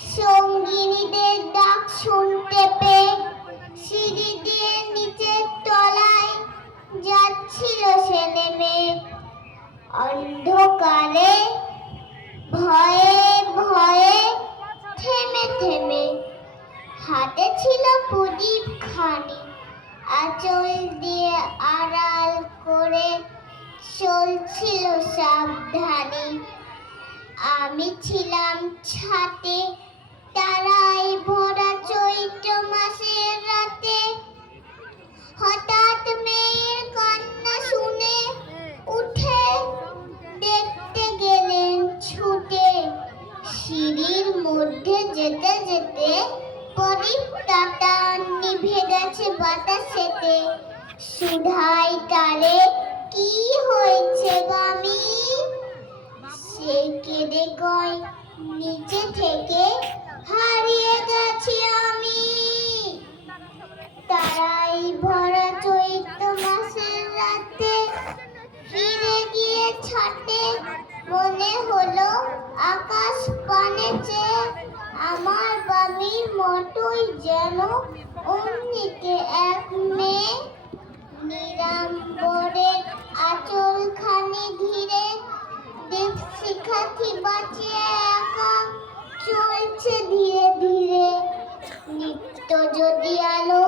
সঙ্গিনীদের ডাক শুনতে পেয়ে সিঁড়ি দিয়ে নিচের তলায় যাচ্ছিল সে নেমে। অন্ধকারে ভয়ে ভয়ে থেমে থেমে, হাতে ছিল প্রদীপ খানি, আঁচল দিয়ে আড়াল করে চলছিল সাবধানে। আমি ছিলাম ছাতে, তারায় ভরা চৈত্র মাসের রাতে। হঠাৎ মেয়ের কান্না শুনে উঠে দেখতে গেলেন ছুটে। সিঁড়ির মধ্যে যেতে যেতে প্রদীপটা নিভে গেছে বাতাসেতে। সুধাই তারে কি হয়েছে বামি? সে কেঁদে কয়, নিচে থেকে হারিয়ে গেছি আমি। তারাই ভরা চৈত্র মাসের রাতে ফিরে গিয়ে ছাতে, মনে হলো আকাশ পানে চেয়ে আমার বামির মতোই যেন অমনিতে এক মেয়ে। নিরাম্বরের আঁচল খানি ঘিরে দীপশিখাটি বাঁচিয়ে একা চলছে ধীরে ধীরে। নিত্য যদি আলো